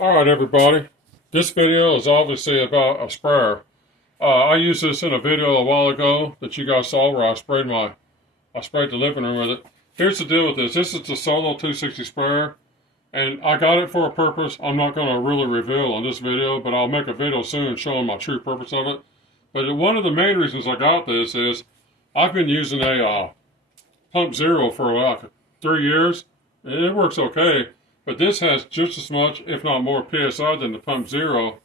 Alright everybody, this video is obviously about a sprayer. I used this in a video a while ago that you guys saw where I sprayed the living room with it. Here's the deal with this. This is the Solo 260 sprayer, and I got it for a purpose I'm not going to really reveal on this video, but I'll make a video soon showing my true purpose of it. But one of the main reasons I got this is I've been using a Pump Zero for like 3 years, and it works okay. But this has just as much, if not more, PSI than the Pump Zero.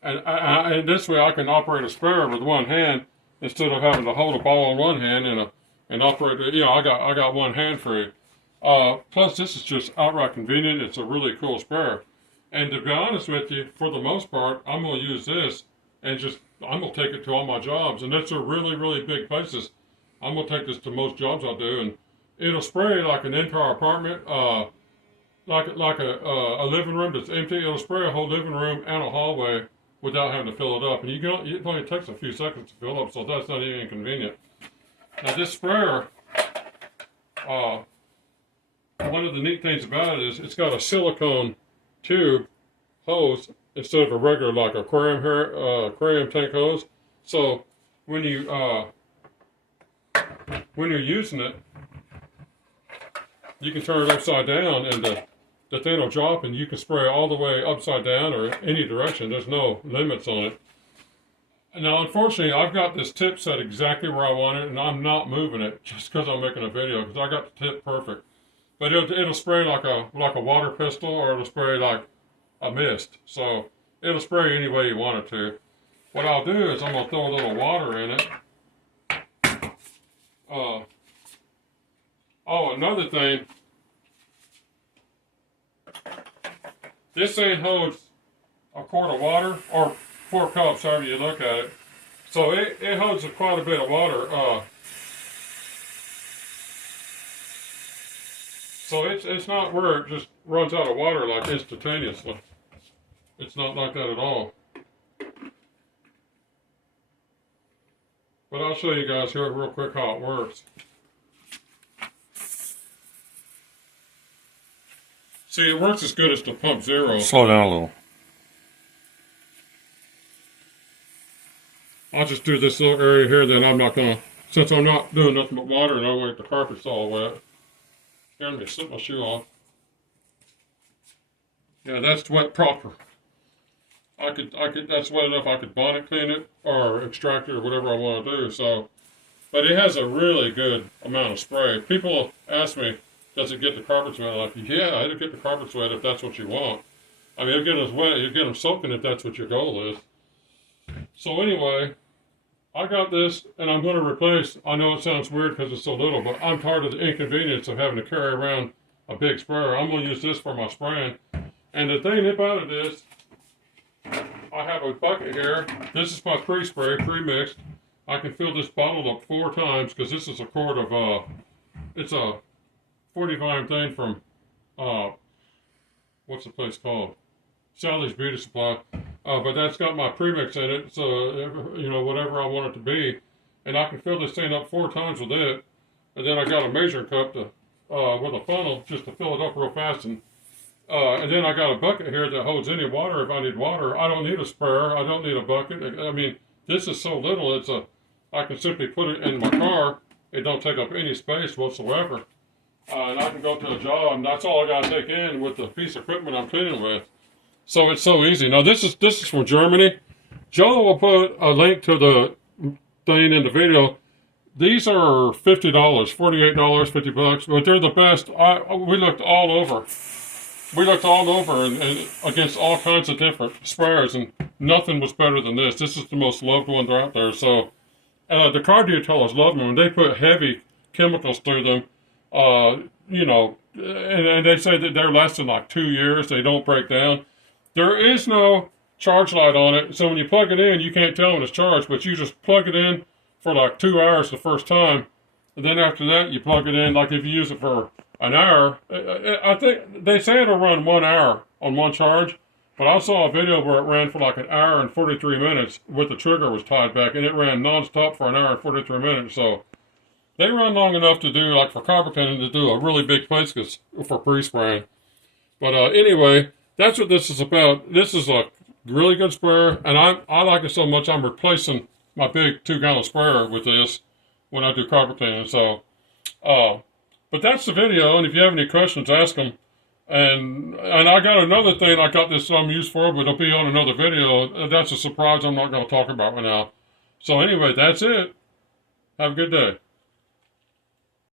And this way I can operate a sprayer with one hand instead of having to hold a ball in one hand and operate it. I got one hand free. Plus, this is just outright convenient. It's a really cool sprayer. And to be honest with you, for the most part, I'm going to use this and I'm going to take it to all my jobs. And that's a really, really big places. I'm going to take this to most jobs I do. And it'll spray like an entire apartment. Like a living room that's empty. It'll spray a whole living room and a hallway without having to fill it up. And it only takes a few seconds to fill up, so that's not even inconvenient. Now this sprayer, one of the neat things about it is it's got a silicone tube hose instead of a regular like aquarium tank hose. So when you're using it, you can turn it upside down and the thing will drop and you can spray all the way upside down or any direction. There's no limits on it. Now, unfortunately, I've got this tip set exactly where I want it, and I'm not moving it just because I'm making a video, because I got the tip perfect. But it'll spray like a water pistol, or it'll spray like a mist. So it'll spray any way you want it to. What I'll do is I'm going to throw a little water in it. Another thing, this thing holds a quart of water, or 4 cups, however you look at it. So it holds quite a bit of water. So it's not where it just runs out of water like instantaneously. It's not like that at all. But I'll show you guys here real quick how it works. See, it works as good as the Pump Zero. Slow down a little. I'll just do this little area here, then I'm not going to, since I'm not doing nothing but water and I want the carpet's all wet. Here, let me slip my shoe off. Yeah, that's wet proper. That's wet enough I could bonnet clean it or extract it or whatever I want to do. So, but it has a really good amount of spray. People ask me, does it get the carpets wet? I'm like, yeah, it'll get the carpets wet if that's what you want. I mean, it'll get them wet, you'll get them soaking if that's what your goal is. So anyway, I got this, and I'm going to replace, I know it sounds weird because it's so little, but I'm tired of the inconvenience of having to carry around a big sprayer. I'm going to use this for my spraying. And the thing about it is, I have a bucket here. This is my pre-spray, pre-mixed. I can fill this bottle up 4 times because this is a quart of, it's a 40 volume thing from, what's the place called? Sally's Beauty Supply. But that's got my premix in it, so, whatever I want it to be. And I can fill this thing up 4 times with it. And then I got a measuring cup with a funnel just to fill it up real fast. And then I got a bucket here that holds any water if I need water. I don't need a sprayer. I don't need a bucket. I mean, this is so little, I can simply put it in my car. It don't take up any space whatsoever. And I can go to a job, and that's all I got to take in with the piece of equipment I'm cleaning with. So it's so easy. Now this is from Germany. Joe will put a link to the thing in the video. These are $50, $48, $50, but they're the best. We looked all over. We looked all over and against all kinds of different sprayers, and nothing was better than this. This is the most loved one out there. So the car detailers love them, and they put heavy chemicals through them. And they say that they're lasting like 2 years. They don't break down. There is no charge light on it, so when you plug it in, you can't tell when it's charged, but you just plug it in for like 2 hours the first time, and then after that, you plug it in, like if you use it for an hour, I think they say it'll run 1 hour on one charge, but I saw a video where it ran for like 1 hour and 43 minutes with the trigger was tied back, and it ran non-stop for 1 hour and 43 minutes, so they run long enough to do, like for carpet cleaning, to do a really big place for pre-spraying. But anyway, that's what this is about. This is a really good sprayer, and I like it so much I'm replacing my big 2-gallon sprayer with this when I do carpet cleaning. So, uh, but that's the video, and if you have any questions, ask them. And I got another thing I got this some use for, but it'll be on another video. That's a surprise I'm not going to talk about right now. So anyway, that's it. Have a good day.